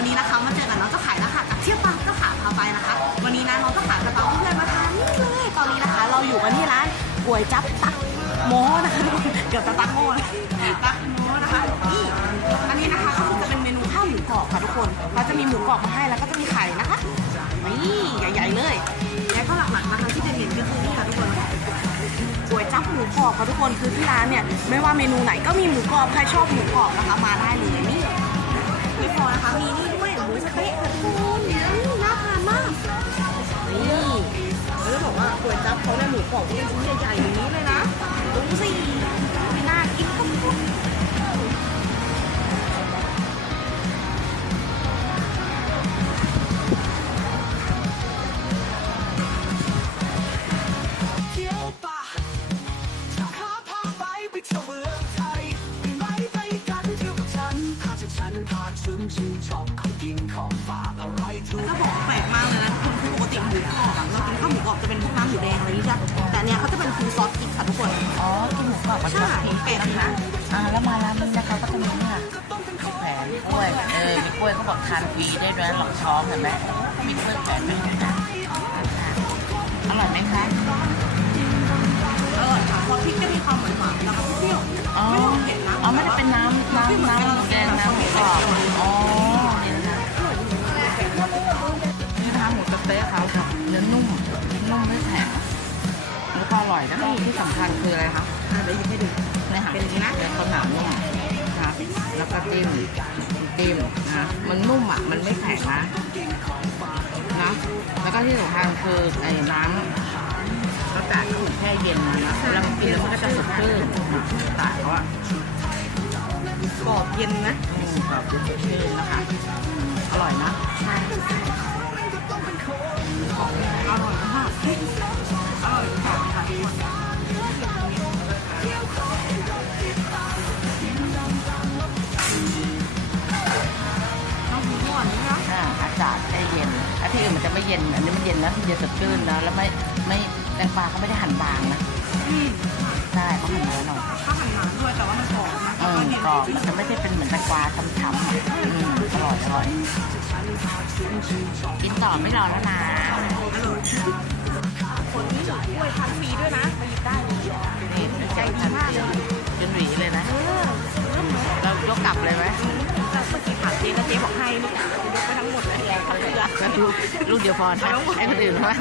วันนี้นะคะมาเจอกับน้องเจ้าขายนะคะกับเที่ยวปังเจ้าขาพาไปนะคะ วันนี้นะน้องเจ้าขายจะพาเพื่อนมาทานนี่เลยตอนนี้นะคะ เราอยู่กันที่ร้านก๋วยจั๊บตักโม้นะคะเกือบจะตักโม้ตักโม้นะคะนี่อันนี้นะคะก็คือจะเป็นเมนูข้าวหมูกรอบค่ะทุกคนเราจะมีหมูกรอบมาให้แล้วก็จะมีไข่นะคะนี่ใหญ่ ๆเลยแล้วก็หลักๆนะคะที่จะเห็นก็คือนี่ค่ะทุกคนก๋วยจั๊บหมูกรอบค่ะทุกคนคือที่ร้านเนี่ยไม่ว่าเมนูไหนก็มีหมูกรอบใครชอบหมูกรอบนะคะมาได้เลยนี่ พอนะคะ มีนี่ด้วยหมูสะเต๊ะค่ะทุกคนน่าทานมาก นี่แล้วจะบอกว่าก๋วยจั๊บเขาเนี่ยหมูกรอบเป็นชิ้นใหญ่ๆเลย ชื่นชอบของกินของฝากอร่อยทุกก็บอกว่าแปลกมากเลยนะทุกคนคือปกติหมูกรอบอะเรากินข้าวหมูกรอบจะเป็นพวกน้ำหมูแดงอะไรนี่จ้ะแต่อันเนี่ยเขาจะเป็นฟูลซอสพริกค่ะทุกคน อ๋อกินหมูกรอบกับใช่ซอสพริกแปลกดีนะ อ่าแล้วมาร้านนี้นะคะก็จะมีเนี่ยมีแผงกล้วยเออมีกล้วยเขาบอกทานฟรีได้ด้วยหลอกช้อมเห็นไหมมีกล้วยแผงด้วยนะอร่อยไหมคะอร่อยค่ะเพราะพริกจะมีความหวานๆแล้วก็เปรี้ยวอ๋อไม่ต้องเผ็ดนะอ๋อไม่ได้เป็นน้ำน้ำน้ำหมูแดงน้ำหมูกรอบ อร่อยแล้วก็ที่สำคัญคืออะไรคะอะเดี๋ยวหยิบให้ดูเนี่ยค่ะเป็นอย่างนี้นะเนื้อข้าวหนามนุ่มนะคะแล้วก็จิ้มจิ้มนะมันนุ่มอะมันไม่แข็งนะนะแล้วก็ที่สำคัญคือไอ้น้ำรสจัดถูกแช่เย็นมานะเวลามันกินแล้วมันก็จะสดชื่นตาเขาอะกรอบเย็นนะอืมแบบสดชื่นนะคะอร่อยนะใช่ อ่าอากาศแช่เย็นอันที่อื่นมันจะไม่เย็น อันนี้มันเย็นนะที่จะสดชื่นนะแล้วไม่ไม่แตงกวาเขาไม่ได้หั่นบางนะอืมใช่เขาหั่นเยอะหน่อยข้าวหันหนาด้วยแต่ว่ามันกรอบนะเออกรอบมันจะไม่ได้เป็นเหมือนแตงกวาช้ำๆอะอืมอร่อยอร่อยกินต่อไม่รอแล้วนะอร่อยคนนี้กล้วยพันฟรีด้วยนะมาหยิบได้เลยนี่ใจดีมากเลยจนหวีเลยนะเรายกกลับเลยไหมแต่เมื่อกี้ถามเจ๊แล้วเจ๊บอกให้ลู ลูกลูกเดียวพอนะให้คนอื่นบ้า